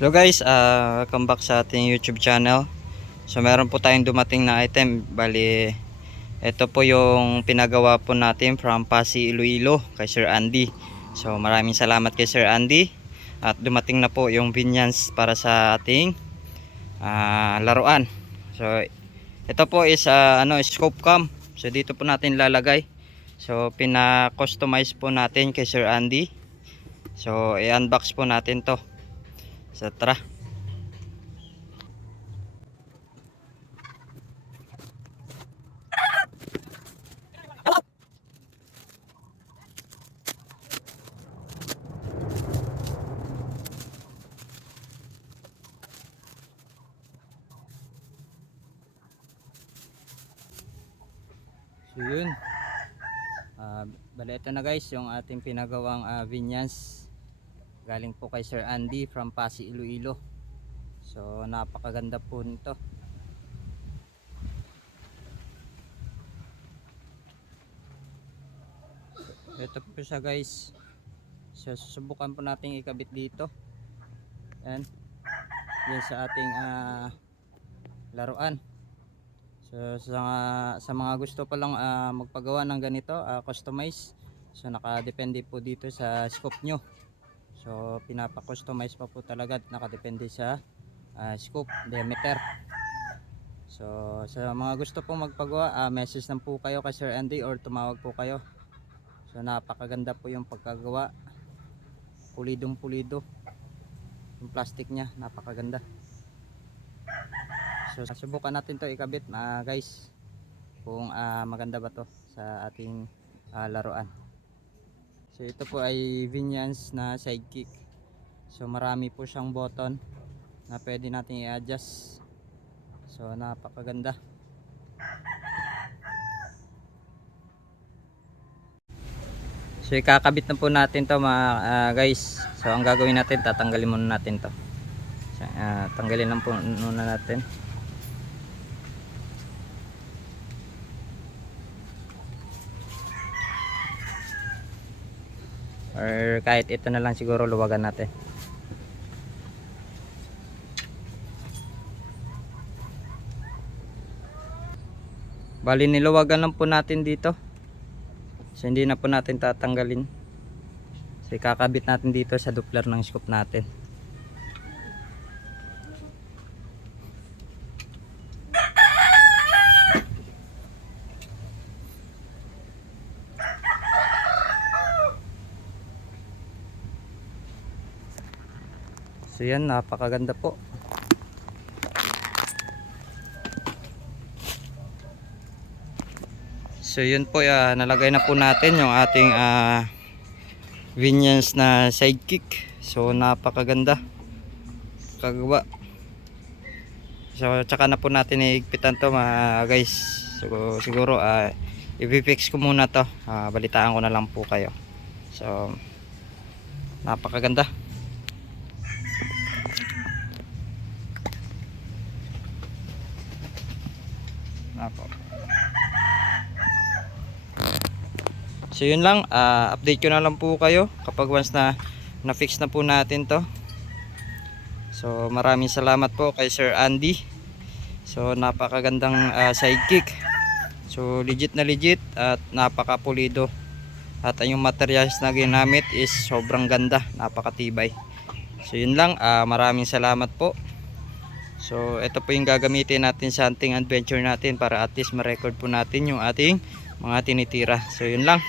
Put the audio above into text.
So guys, welcome back sa ating YouTube channel. So meron po tayong dumating na item. Bali, ito po yung pinagawa po natin from Pasig, Iloilo kay Sir Andy. So maraming salamat kay Sir Andy. At dumating na po yung vinyans para sa ating laruan. So ito po is scope cam. So dito po natin lalagay. So pina-customize po natin kay Sir Andy. So i-unbox po natin to. So tara. So yun, bali ito na guys yung ating pinagawang vinyans galing po kay Sir Andy from Pasig, Iloilo. So napakaganda po nito. Ito po siya guys. So susubukan po natin ikabit dito. Yan, yan sa ating laruan. So sa mga gusto pa lang magpagawa ng ganito, customize. So nakadepende po dito sa scope nyo. So pinapa-customize pa po talaga, nakadepende sa scope, diameter. So sa mga gusto pong magpagawa, message lang po kayo kay Sir Andy or tumawag po kayo. So napakaganda po yung pagkagawa. Pulidong pulido. Yung plastic niya, napakaganda. So subukan natin to ikabit guys, kung maganda ba to sa ating laruan. So ito po ay vinyans na sidekick. So marami po siyang button na pwede natin i-adjust. So napakaganda. So ikakabit na po natin to mga guys. So ang gagawin natin, tatanggalin muna natin to. So, tanggalin lang po muna natin. Or kahit ito na lang siguro, luwagan natin. Bali niluwagan lang po natin dito. So hindi na po natin tatanggalin. So ikakabit natin dito sa doppler ng scope natin. So yan, napakaganda po. So yun po, nalagay na po natin yung ating vinyans na sidekick. So napakaganda kagawa. So tsaka na po natin ihigpitan to mga guys. So siguro i-fix ko muna to, balitaan ko na lang po kayo. So napakaganda. So yun lang, update ko na lang po kayo kapag once na fix na po natin to. So maraming salamat po kay Sir Andy. So napakagandang sidekick. So legit na legit at napakapulido. At yung materials na ginamit is sobrang ganda, napakatibay. So yun lang, maraming salamat po. So ito po yung gagamitin natin sa hunting adventure natin para at least ma-record po natin yung ating mga tinitira. So yun lang.